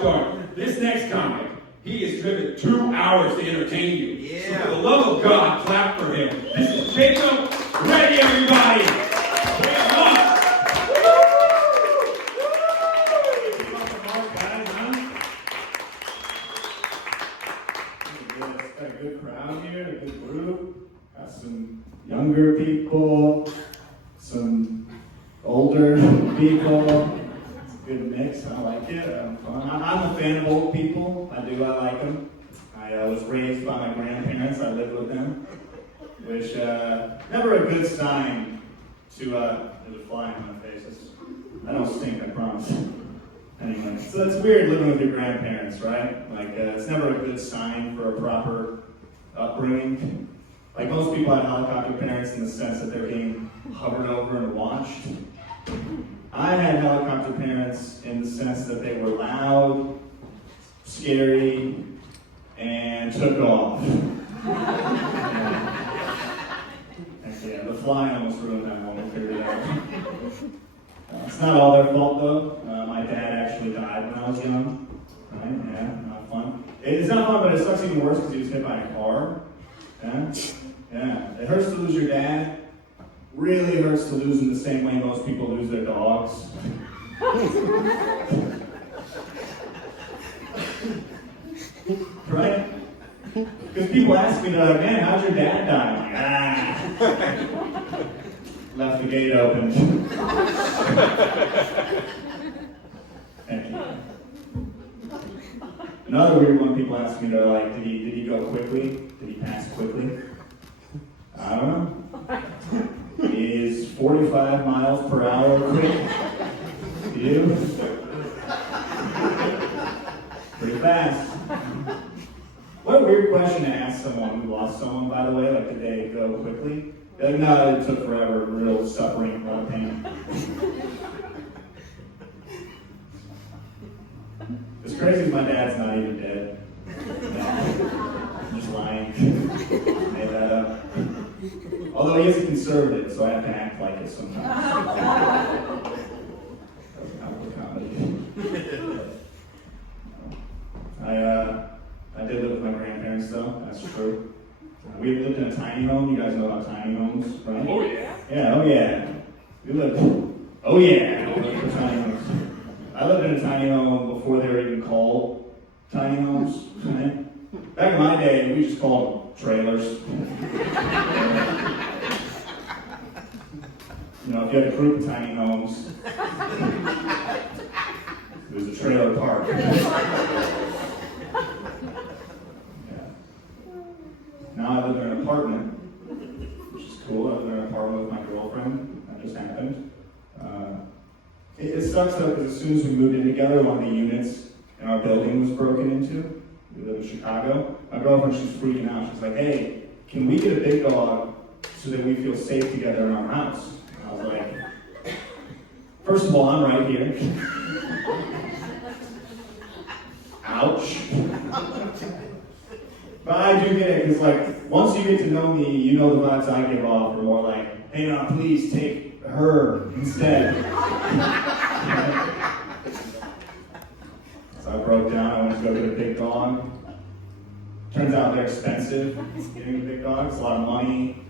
talk to him. This next comic, he has driven 2 hours to entertain you. Yeah. So for the love of God, clap for him. This is Jacob Readdy, everybody. Bring him on. Got a good crowd here, a good group. Got some younger people, some older people. It's a good mix. I like it. I'm a fan of old people. I like them. I was raised by my grandparents. I lived with them, which never a good sign to there's a fly in my face. I don't stink, I promise. Anyway, so it's weird living with your grandparents, right? Like, it's never a good sign for a proper upbringing. Like, most people have helicopter parents in the sense that they're being hovered over and watched. I had helicopter parents in the sense that they were loud, scary, and took off. Yeah, the fly almost ruined that moment, figured it out. It's not all their fault, though. My dad actually died when I was young. Right? Yeah, not fun. It's not fun, but it sucks even worse because he was hit by a car. Yeah? Yeah. It hurts to lose your dad. Really hurts to lose in the same way most people lose their dogs. Right? Because people ask me, they're like, man, how'd your dad die? I'm like, left the gate open. Thank you. Another weird one, people ask me, they're like, did he go quickly? Did he pass quickly? I don't know. Is 45 miles per hour quick? You? Pretty fast. What a weird question to ask someone who lost someone, by the way. Like, did they go quickly? They're like, no, it took forever. Real suffering, a lot of pain. What's crazy is my dad's not even dead. I'm just lying. Made that up. Although he is a conservative, so I have to act like it sometimes. That's not good comedy. I did live with my grandparents, though. That's true. We lived in a tiny home. You guys know about tiny homes, right? Oh, yeah. Yeah, oh yeah. We lived. Oh yeah. We lived in tiny homes. I lived in a tiny home before they were even called tiny homes. Right? Back in my day, we just called them trailers. You know, if you had a group of tiny homes, it was a trailer park. Now I live in an apartment, which is cool. I live in an apartment with my girlfriend. That just happened. It sucks though, because as soon as we moved in together, one of the units in our building was broken into. We live in Chicago. My girlfriend, she's freaking out. She's like, hey, can we get a big dog so that we feel safe together in our house? And I was like, first of all, I'm right here. Ouch. But I do get it, because like, once you get to know me, you know the vibes I give off are more like, hey, no, please take her instead. So I broke down, I went to go get a big dog. Turns out they're expensive, getting a big dog. It's a lot of money,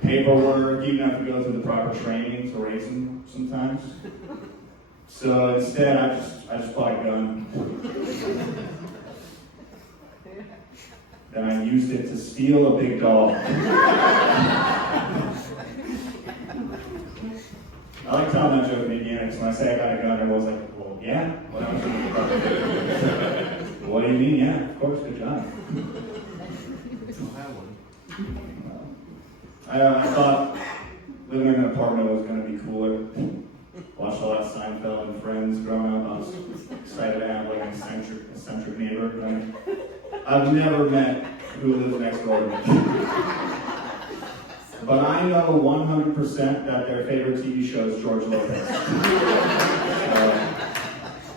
paperwork, you even have to go through the proper training to raise them sometimes. So instead, I just bought a gun. Then I used it to steal a big dog. I like telling that joke in Indiana, because when I say I got a gun, everyone's like, well, yeah? What else? What do you mean? Yeah, of course, good job. Don't have one. I thought living in an apartment was going to be cooler. Watched a lot of Seinfeld and Friends growing up. I was excited to have like an eccentric neighbor. Right? I've never met who lives next door to me. But I know 100% that their favorite TV show is George Lopez. I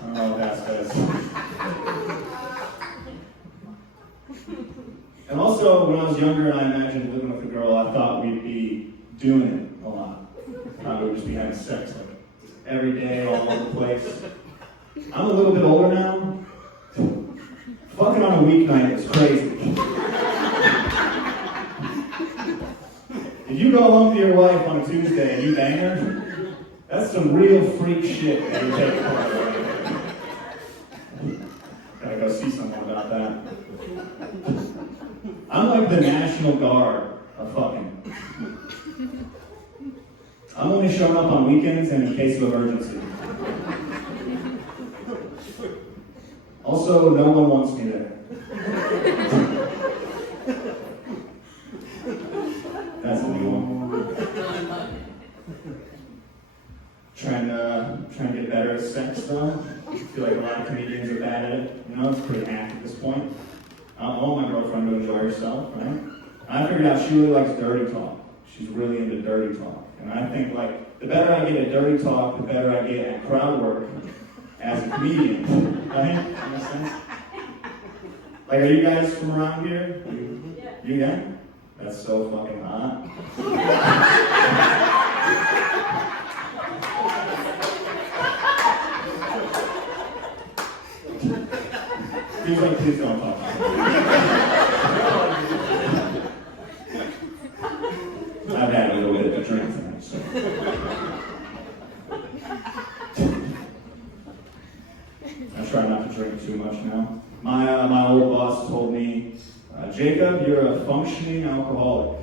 don't know what that says. And also, when I was younger and I imagined living with a girl, I thought we'd be doing it a lot. I thought we would just be having sex like every day, all over the place. I'm a little bit older now, weeknight is crazy. If you go home to your wife on a Tuesday and you bang her, that's some real freak shit that you're taking part of right there. Gotta go see someone about that. I'm like the National Guard of fucking. I'm only showing up on weekends and in case of emergency. Also, no one wants me there. That's a new one. Trying to get better at sex though. I feel like a lot of comedians are bad at it. You know, it's pretty hack at this point. I want my girlfriend to enjoy herself, right? I figured out she really likes dirty talk. She's really into dirty talk. And I think like the better I get at dirty talk, the better I get at crowd work as a comedian. Right? That makes sense? Like, are you guys from around here? You yeah? That's so fucking hot. He's like, please don't talk. I've had a little bit of a drink tonight, so. I try not to drink too much now. My old boss told me, Jacob, you're a functioning alcoholic,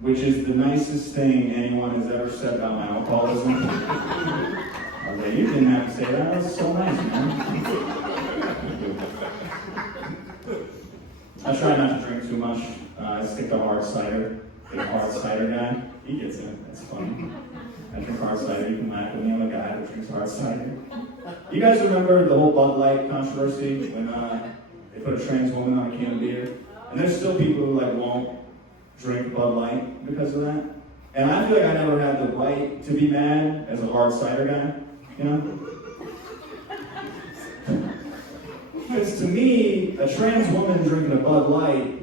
which is the nicest thing anyone has ever said about my alcoholism. I was like, you didn't have to say that. That was so nice, man. I try not to drink too much. I stick to hard cider. Big hard cider guy. He gets it. That's funny. I drink hard cider. You can laugh at me. I'm a guy that drinks hard cider. You guys remember the whole Bud Light controversy when they put a trans woman on a can of beer? And there's still people who like won't drink Bud Light because of that. And I feel like I never had the right to be mad as a hard cider guy. You know? Because to me, a trans woman drinking a Bud Light,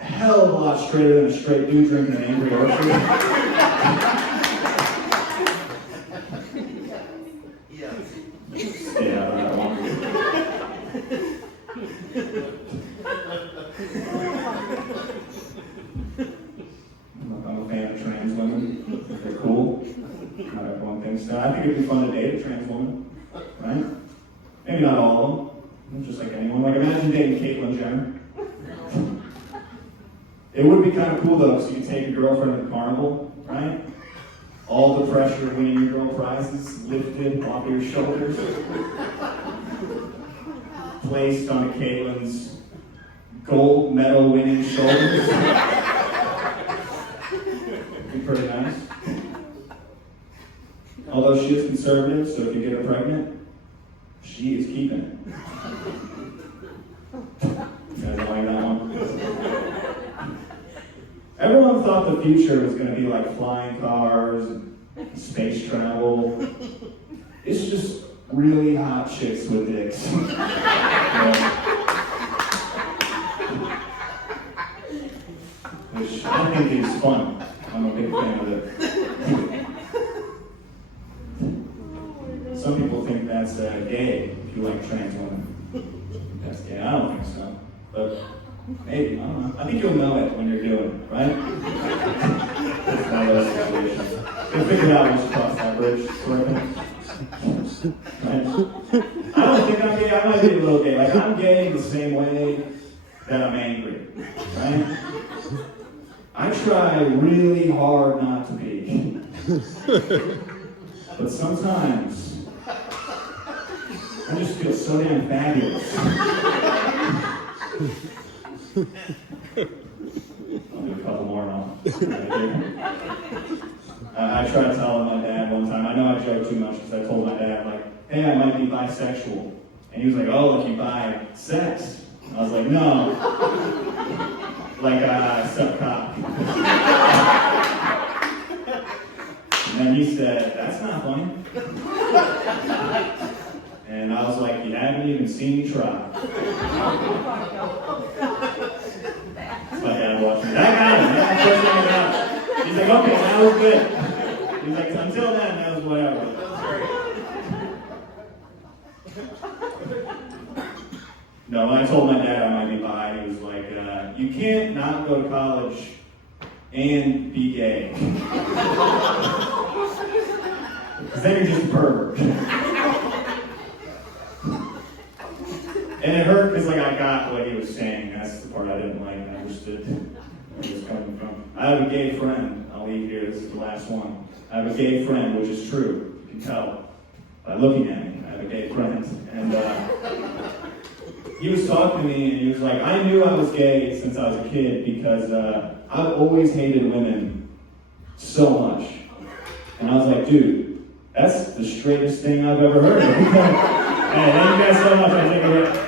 a hell of a lot straighter than a straight dude drinking an Angry Orchard. Yeah, that one. I'm a fan of trans women. They're cool. Not everyone thinks that. I think it'd be fun to date a trans woman, right? Maybe not all of them. Just like anyone. Like imagine dating Caitlyn Jenner. It would be kind of cool though, so you take your girlfriend to the carnival, right? All the pressure of winning your girl prizes lifted off your shoulders. Placed on Caitlyn's gold medal winning shoulders. Be pretty nice. Although she is conservative, so if you get her pregnant, she is keeping it. You guys like that one? Everyone thought the future was going to be like flying cars and space travel. It's just really hot chicks with dicks. Which I think is fun. I'm a big fan of it. Some people think that's gay if you like trans women. That's gay. I don't think so. But maybe. I don't know. I think you'll know it when you're doing it, right? It's one of those situations. You'll figure it out once you cross that bridge. Right? I don't think I'm gay. I might be a little gay. Like, I'm gay the same way that I'm angry. Right? I try really hard not to be. But sometimes, I just feel so damn fabulous. I'll do a couple more now. I tried telling my dad one time, I know I joke too much because I told my dad, like, hey, I might be bisexual. And he was like, oh, like you buy sex? And I was like, no. Like, suck cock. And then he said, that's not funny. And I was like, you haven't even seen me try. It's my dad watching. I got him. That's the first thing I got. He's like, okay, that was good. He's like, until then, that was whatever. No, when I told my dad I might be bi, he was like, you can't not go to college and be gay. Because then you're just a pervert. And it hurt because like I got what he was saying. That's the part I didn't like. I understood where he was coming from. I have a gay friend. I'll leave here. This is the last one. I have a gay friend, which is true. You can tell by looking at me. I have a gay friend. And he was talking to me and he was like, I knew I was gay since I was a kid because I've always hated women so much. And I was like, dude, that's the straightest thing I've ever heard. Hey, thank you guys so much. I'll take a hit.